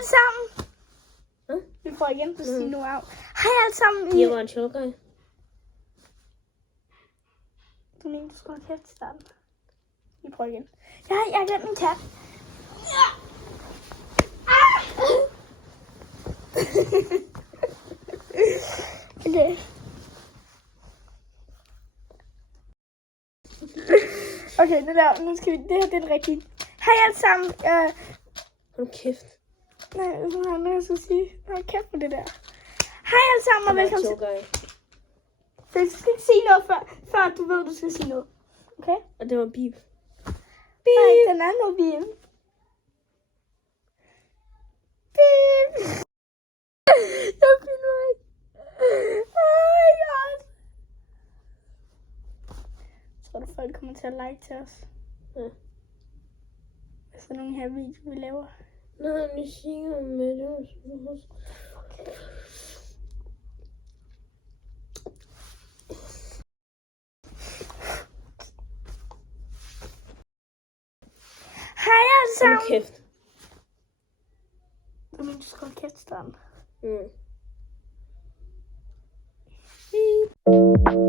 alle sammen. Vi får igen på Sino af. Hej alle sammen. Jeg var en chokker. Du mener, du skal have kæft i starten. Vi prøver igen. Jeg har glemt min kat. Okay. Okay, nu skal vi, det her det er det rigtige. Hej alle sammen. Hold kæft. Nej, jeg har noget, jeg skal sige. Hold kæft på det der. Hej alle sammen og velkommen til. Så du skal ikke sige noget, før du ved, du skal sige noget. Okay? Og det var bip. Nej, den er nu bip. Bip. Jeg filmer ikke. God. Tror du, folk kommer til at like til os? Ja. Altså nogle her videoer, vi laver. Nej, vi siger med det. Okay. Hej alle sammen. Hold kæft. Du mener, du skal holde kæft, Strand. Beep.